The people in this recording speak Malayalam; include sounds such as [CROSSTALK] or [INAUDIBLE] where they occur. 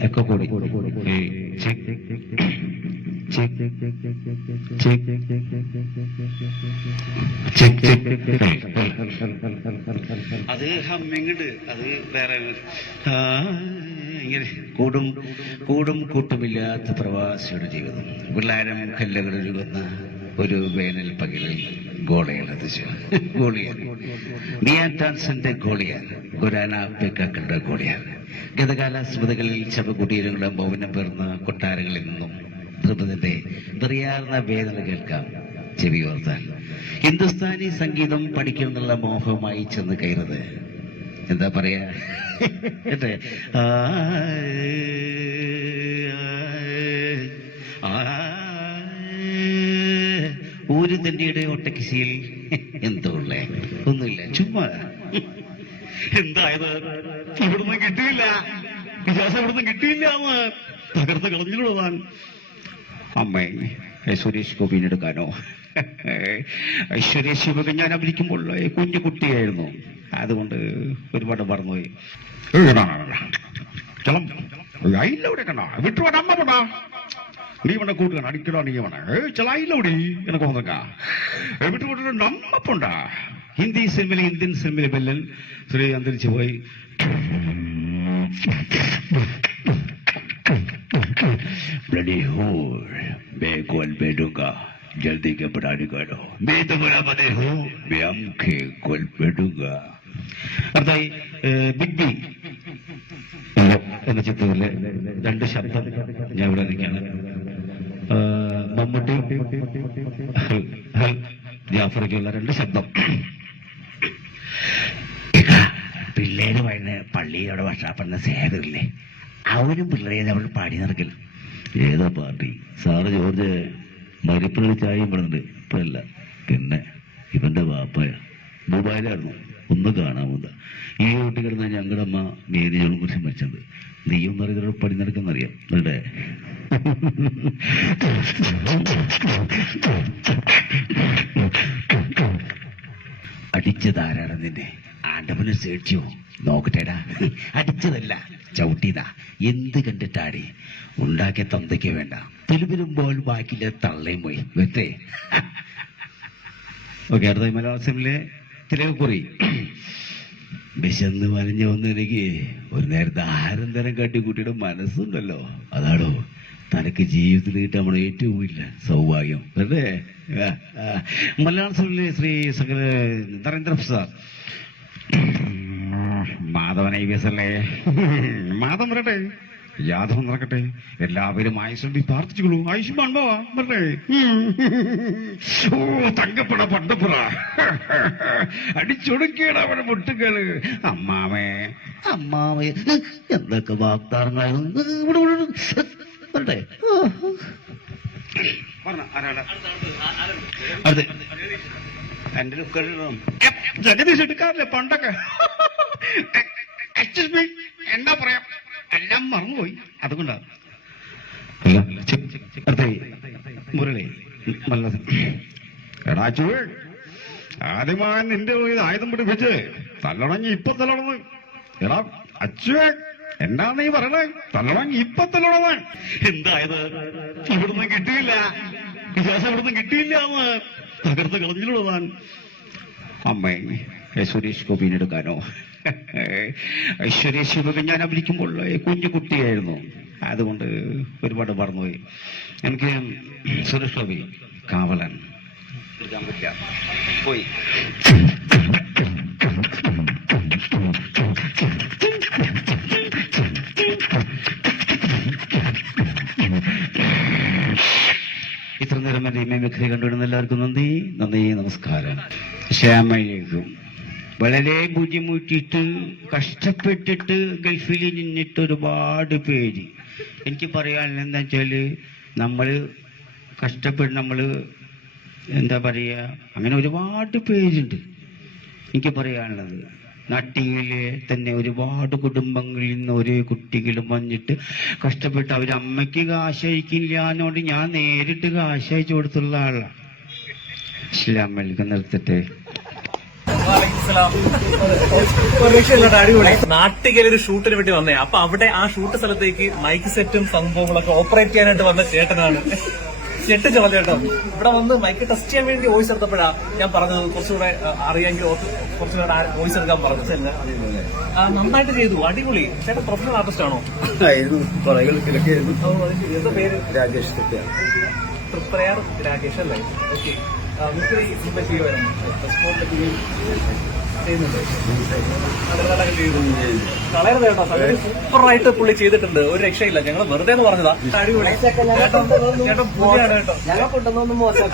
ഒക്കെ കൂടി ഈ check check check check check അത് ഹമ്മിങ്ങുണ്ട് അത് വേറെ ആ, ഇങ്ങനെ കൂടും കൂടും കൂട്ടുമില്ലാത്ത പ്രവാസിയുടെ ജീവിതം. പിള്ളാരം വന്ന ഒരു വേനൽ പകലിൽ ഗോളയാണ് ഗോളിയാണ് ഗോളിയാണ് ടാൻസന്റെ ഗോളിയാണ് ഗുരാന പെക്കാക്കളുടെ ഗോളിയാൻ. ഗതകാല സ്മൃതികളിൽ ശവകുടീരങ്ങളുടെ മൗനം പേർന്ന കൊട്ടാരങ്ങളിൽ നിന്നും ധ്രുപതിന്റെ നിറയാർന്ന വേദന കേൾക്കാം ചെവി ഓർത്താൽ. ഹിന്ദുസ്ഥാനി സംഗീതം പഠിക്കുന്നുള്ള മോഹമായി ചെന്ന് കയറുന്നത്. എന്താ പറയാ? ആ, ഒരു തന്നെയുടെ ഒട്ടക്കിശിയിൽ എന്തോ ഉള്ളേ? ഒന്നുമില്ല ചുമ്മാ. എന്തായത്? ഇവിടുന്ന് കിട്ടിയില്ല. വിശ്വാസം ഇവിടുന്ന് കിട്ടിയില്ല എന്ന് തകർത്ത് കളഞ്ഞിട്ടുള്ളതാണ് അമ്മേ സുരേഷ് ഗോപിനെ എടുക്കാനോ? ശിവക ഞാൻ അഭിനയിക്കുമ്പോൾ കുഞ്ഞു കുട്ടിയായിരുന്നു. അതുകൊണ്ട് ഒരുപാട് അയില്ല ഇവിടെ കണ്ട? വിട്ടുപോട അമ്മ പോടാ. നീ ഇവനെ കൂട്ടുകയാണ് അടിക്കടാ നീ വേണേ ചില അയില്ല ഇവിടെ. എനക്ക് വന്നേക്കാ പോണ്ട. ഹിന്ദി സിനിമയിൽ ഇന്ത്യൻ സിനിമയിൽ ബെല്ലൻ ശ്രീ അന്തരിച്ചു പോയി. ജൽദി മേ ഹൂ ബിഗ് ബി എന്ന ചിത്രത്തിലെ രണ്ട് ശബ്ദം ഞാൻ ഇവിടെ നിൽക്കുകയാണ്. മമ്മൂട്ടി ജാഫറയ്ക്കുള്ള രണ്ട് ശബ്ദം. പിള്ളേര് പറയുന്ന പള്ളിയോട് വർഷാപ്പെടുന്ന സേതല്ലേ അവരും പിള്ളേരെ അവർ പാടി നടക്കില്ല ഏതാ പാർട്ടി? സാറ് ജോർജ് മരിപ്പിനൊരു ചായയും പെടുന്നുണ്ട് ഇപ്പല്ല പിന്നെ ഇവന്റെ വാപ്പയ. ദുബായിലായിരുന്നു. ഒന്ന് കാണാവുന്ന ഈ വീട്ടിൽ കിടന്ന ഞങ്ങളുടെ അമ്മ മേരിയോളം കുറിച്ച് മരിച്ചത്. നീയും പറയുന്നതോട് പടി നടക്കുന്നറിയാം അല്ലേ? [LAUGHS] അടിച്ചതാരാണ് നിന്നെ? ആണ്ടവന് സേടിച്ചോ നോക്കട്ടേടാ. അടിച്ചതല്ല ചവിട്ടിയതാ. എന്ത് കണ്ടിട്ടാടി? ഉണ്ടാക്കിയ തന്തയ്ക്ക് വേണ്ട. തെരുവിലുമ്പോൾ ബാക്കിലെ തള്ളയും പോയി. വെത്തേ ഓക്കെ അടുത്ത മലയാള സിനിമയിലെ തിരക്കുറി. വിശന്ന് വലഞ്ഞു വന്നെനിക്ക് ഒരു നേരത്തെ ആഹാരം തരം കട്ടിക്കുട്ടിയുടെ മനസ്സുണ്ടല്ലോ. അതാണോ തനക്ക് ജീവിതത്തിൽ കിട്ടാൻ ഏറ്റവും ഇല്ല സൗഭാഗ്യം. അല്ലേ. മലയാള സിനിമയിലെ Sree Narendra Prasad. Madhavan I V S അല്ലേ? മാധവൻ വരട്ടെ. യാദവൻ നടക്കട്ടെ എല്ലാവരും ആയുഷ്ണ്ടി പ്രാർത്ഥിച്ചുകൊള്ളൂ. ആയുഷ്മാൻ ബാബാ വരട്ടെ. ഓ തങ്കപ്പട പണ്ടപ്പുറ. അടിച്ചൊടുക്കിയാണ് അവരുടെ മുട്ടുകൾ. അമ്മാവേ അമ്മാമേ എന്തൊക്കെ ഇവിടെ വരട്ടെ അടുത്ത എന്റെ ലുക്ക് ജഗദീഷ് എടുക്കാറില്ല പണ്ടൊക്കെ? Excuse me, എന്നാ പറയാം? എല്ലാം മറന്നുപോയി. അതുകൊണ്ടാണ് മുരളി നല്ല എടാ ചുവേ ആദ്യമാൻ നിന്റെ പോയി ആയുധം പിടിപ്പിച്ച് തല്ലണങ്ങി ഇപ്പൊ തല്ലണന്ന്. എടാ അച്ചുവേ എന്താ നീ പറയണേ? തല്ലണങ്ങി ഇപ്പൊ തല്ലണന്ന് എന്തായത്? ഇവിടുന്ന് കിട്ടിയില്ല. വിശ്വാസം ഇവിടുന്ന് കിട്ടിയില്ല തകർത്ത് കളഞ്ഞിട്ടുള്ളതാണ് അമ്മേ സുരേഷ് ഗോപിനെടുക്കാനോ സുരേഷ് ഗോപി ഞാൻ അഭിനയിക്കുമ്പോൾ കുഞ്ഞു കുട്ടിയായിരുന്നു. അതുകൊണ്ട് ഒരുപാട് മറന്നുപോയി. എനിക്ക് സുരേഷ് ഗോപി കാവലൻ. പോയി. എന്റെ കണ്ടുവിടുന്ന എല്ലാവർക്കും നന്ദി. നന്ദി നമസ്കാരം. ശ്യാമയേക്കും വളരെ ബുദ്ധിമുട്ടിട്ട് കഷ്ടപ്പെട്ടിട്ട് ഗൾഫിൽ നിന്നിട്ട് ഒരുപാട് പേര്. എനിക്ക് പറയാനുള്ള എന്താ വെച്ചാൽ നമ്മൾ കഷ്ടപ്പെട്ട് നമ്മൾ എന്താ പറയുക അങ്ങനെ ഒരുപാട് പേരുണ്ട്. എനിക്ക് പറയാനുള്ളത് നാട്ടിലെ തന്നെ ഒരുപാട് കുടുംബങ്ങളിൽ നിന്ന് ഓരോ കുട്ടികളും വന്നിട്ട് കഷ്ടപ്പെട്ട് അവരമ്മയ്ക്ക് കാശ് അയക്കില്ല എന്നോട് ഞാൻ നേരിട്ട് കാശ് അയച്ചു കൊടുത്തുള്ള ആളാണ് ഇസ്ലാം നൽകുന്ന നിർത്തട്ടെ. നാട്ടികയിൽ ഒരു ഷൂട്ടിന് വേണ്ടി വന്നേ. അപ്പൊ അവിടെ ആ ഷൂട്ട് സ്ഥലത്തേക്ക് മൈക്ക് സെറ്റും സംഭവങ്ങളൊക്കെ ഓപ്പറേറ്റ് ചെയ്യാനായിട്ട് വന്ന ചേട്ടനാണ്. ഞെട്ടിച്ച ചോദ്യം ചേട്ടൻ ഇവിടെ വന്ന് മൈക്ക് ടെസ്റ്റ് ചെയ്യാൻ വേണ്ടി വോയിസ് എടുത്തപ്പോഴാണ് ഞാൻ പറഞ്ഞത് കുറച്ചുകൂടെ അറിയാമെങ്കിൽ കുറച്ചുകൂടെ വോയിസ് എടുക്കാൻ പറഞ്ഞു നന്നായിട്ട് ചെയ്തു. അടിപൊളി. ചേട്ടൻ പ്രൊഫഷണൽ ആർട്ടിസ്റ്റ് ആണോ. എന്താ പേര്? രാജേഷ് തൃപ്രയാർ രാകേഷ് അല്ലേ? ഓക്കെ മിക്കറി ചെയ്യുമായിരുന്നു ചെയ്യുന്നുണ്ട്. കളയരുത് കേട്ടോ സംഗതി സൂപ്പറായിട്ട് പുള്ളി ചെയ്തിട്ടുണ്ട്. ഒരു രക്ഷയില്ല. ഞങ്ങൾ വെറുതെ എന്ന് പറഞ്ഞതാ. അടിപൊളി. ചേട്ടൻ ചേട്ടൻ പുള്ളിയാണ് കേട്ടോ. ഞങ്ങൾ കൊണ്ടുവന്നൊന്നും മോശം.